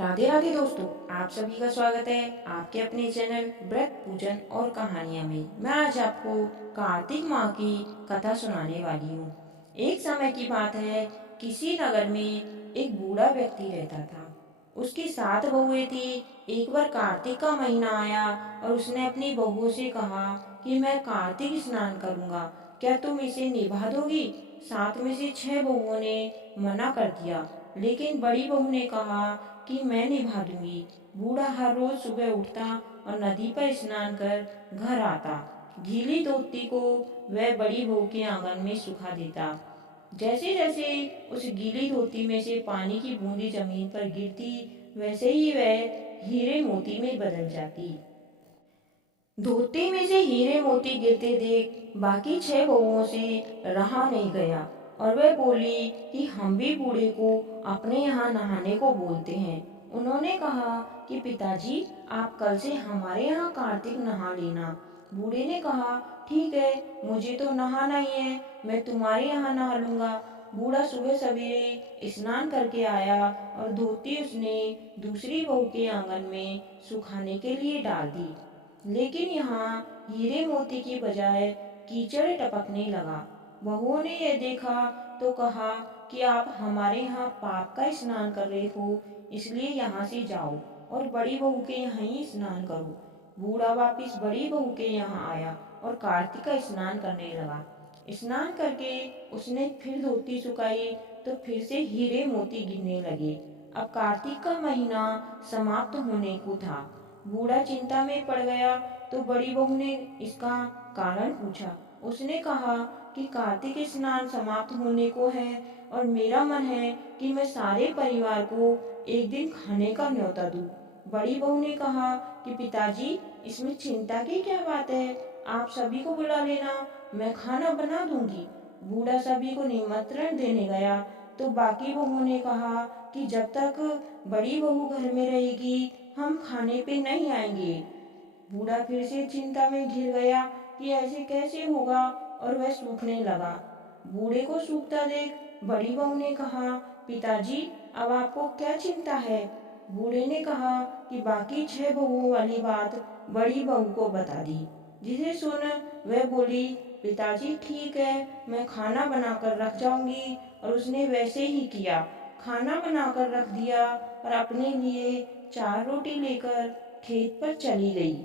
राधे राधे दोस्तों, आप सभी का स्वागत है आपके अपने चैनल व्रत पूजन और कहानियां में। मैं आज आपको कार्तिक माह की कथा सुनाने वाली हूँ। एक समय की बात है, किसी नगर में एक बूढ़ा व्यक्ति रहता था। उसकी 7 बहुएं थी। एक बार कार्तिक का महीना आया और उसने अपनी बहुओं से कहा कि मैं कार्तिक स्नान करूँगा, क्या तुम इसे निभा दोगी? 7 में से 6 बहुओं ने मना कर दिया, लेकिन बड़ी बहू ने कहा कि मैं निभा दूंगी। बूढ़ा हर रोज सुबह उठता और नदी पर स्नान कर घर आता। गीली धोती को वह बड़ी बहू के आंगन में सुखा देता। जैसे जैसे उस गीली धोती में से पानी की बूंदी जमीन पर गिरती, वैसे ही वह हीरे मोती में बदल जाती। धोती में से हीरे मोती गिरते देख बाकी 6 बहुओं से रहा नहीं गया और वह बोली कि हम भी बूढ़े को अपने यहाँ नहाने को बोलते हैं। उन्होंने कहा कि पिताजी, आप कल से हमारे यहाँ कार्तिक नहा लेना। बूढ़े ने कहा, ठीक है, मुझे तो नहाना ही है, मैं तुम्हारे यहाँ नहा लूंगा। बूढ़ा सुबह सवेरे स्नान करके आया और धोती उसने दूसरी बहू के आंगन में सुखाने के लिए डाल दी। लेकिन यहाँ हीरे मोती की बजाय कीचड़ टपकने लगा। बहुओं ने यह देखा तो कहा कि आप हमारे यहाँ पाप का स्नान कर रहे हो, इसलिए यहाँ से जाओ और बड़ी बहू के यहाँ ही स्नान करो। बूढ़ा वापिस बड़ी बहू के यहाँ आया और कार्तिक का स्नान करने लगा। स्नान करके उसने फिर धोती सुखाई तो फिर से हीरे मोती गिरने लगे। अब कार्तिक का महीना समाप्त होने को था। बूढ़ा चिंता में पड़ गया तो बड़ी बहू ने इसका कारण पूछा। उसने कहा कि कार्तिक स्नान समाप्त होने को है और मेरा मन है कि मैं सारे परिवार को एक दिन खाने का न्योता दूं। बड़ी बहू ने कहा कि पिताजी, इसमें चिंता की क्या बात है, आप सभी को बुला लेना, मैं खाना बना दूंगी। बूढ़ा सभी को निमंत्रण देने गया तो बाकी बहुओं ने कहा कि जब तक बड़ी बहू घर में रहेगी हम खाने पे नहीं आएंगे। बूढ़ा फिर से चिंता में घिर गया कि ऐसे कैसे होगा और वह सूखने लगा। बूढ़े को सूखता देख बड़ी बहू ने कहा, पिताजी, अब आपको क्या चिंता है? बूढ़े ने कहा कि बाकी 6 बहुओं वाली बात बड़ी बहू को बता दी, जिसे सुन वह बोली, पिताजी ठीक है, मैं खाना बनाकर रख जाऊंगी। और उसने वैसे ही किया। खाना बनाकर रख दिया और अपने लिए 4 रोटी लेकर खेत पर चली गई।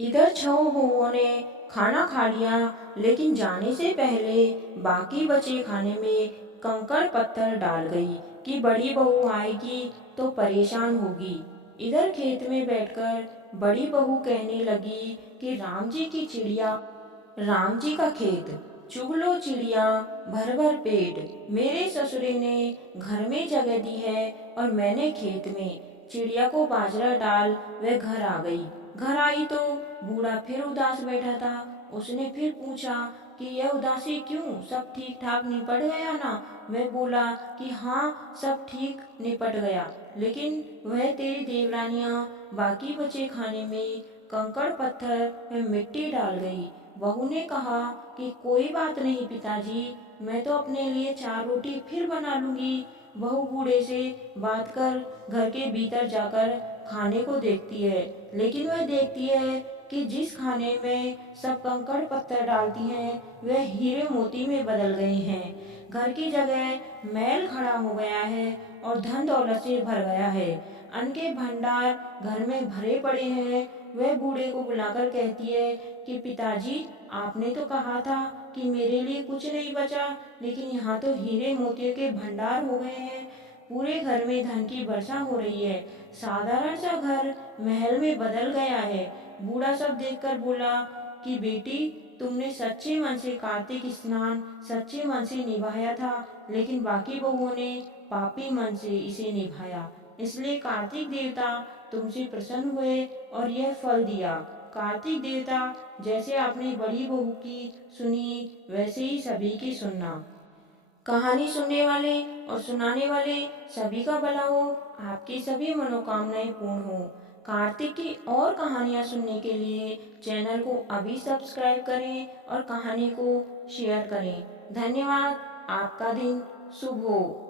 इधर 6 बहुओं ने खाना खा लिया, लेकिन जाने से पहले बाकी बचे खाने में कंकड़ पत्थर डाल गई कि बड़ी बहू आएगी तो परेशान होगी। इधर खेत में बैठकर बड़ी बहू कहने लगी कि राम जी की चिड़िया, राम जी का खेत, चुग लो चिड़िया भर भर पेट। मेरे ससुरे ने घर में जगह दी है और मैंने खेत में। चिड़िया को बाजरा डाल वह घर आ गई। घर आई तो बूढ़ा फिर उदास बैठा था। उसने फिर पूछा कि यह उदासी क्यों, सब ठीक ठाक निपट गया ना? वह बोला कि हाँ, सब ठीक निपट गया, लेकिन वह तेरी देवरानियां बाकी बचे खाने में कंकड़ पत्थर व मिट्टी डाल गई। बहू ने कहा कि कोई बात नहीं पिताजी, मैं तो अपने लिए 4 रोटी फिर बना लूंगी। बहू बूढ़े से बात कर घर के भीतर जाकर खाने को देखती है, लेकिन वह देखती है कि जिस खाने में सब कंकड़ पत्थर डालती हैं वह हीरे मोती में बदल गए हैं। घर की जगह मैल खड़ा हो गया है और धन दौलत से भर गया है। अन्न के भंडार घर में भरे पड़े हैं। वह बूढ़े को बुलाकर कहती है कि पिताजी, आपने तो कहा था कि मेरे लिए कुछ नहीं बचा, लेकिन यहाँ तो हीरे मोतियों के भंडार हो गए हैं। पूरे घर में धन की वर्षा हो रही है। साधारण सा घर महल में बदल गया है। बूढ़ा सब देखकर बोला कि बेटी, तुमने सच्चे मन से कार्तिक स्नान सच्चे मन से निभाया था, लेकिन बाकी बहुओं ने पापी मन से इसे निभाया, इसलिए कार्तिक देवता तुमसे प्रसन्न हुए और यह फल दिया। कार्तिक देवता, जैसे आपने बड़ी बहू की सुनी वैसे ही सभी की सुनना। कहानी सुनने वाले और सुनाने वाले सभी का भला हो, आपकी सभी मनोकामनाएं पूर्ण हो। कार्तिक की और कहानियां सुनने के लिए चैनल को अभी सब्सक्राइब करें और कहानी को शेयर करें। धन्यवाद। आपका दिन शुभ हो।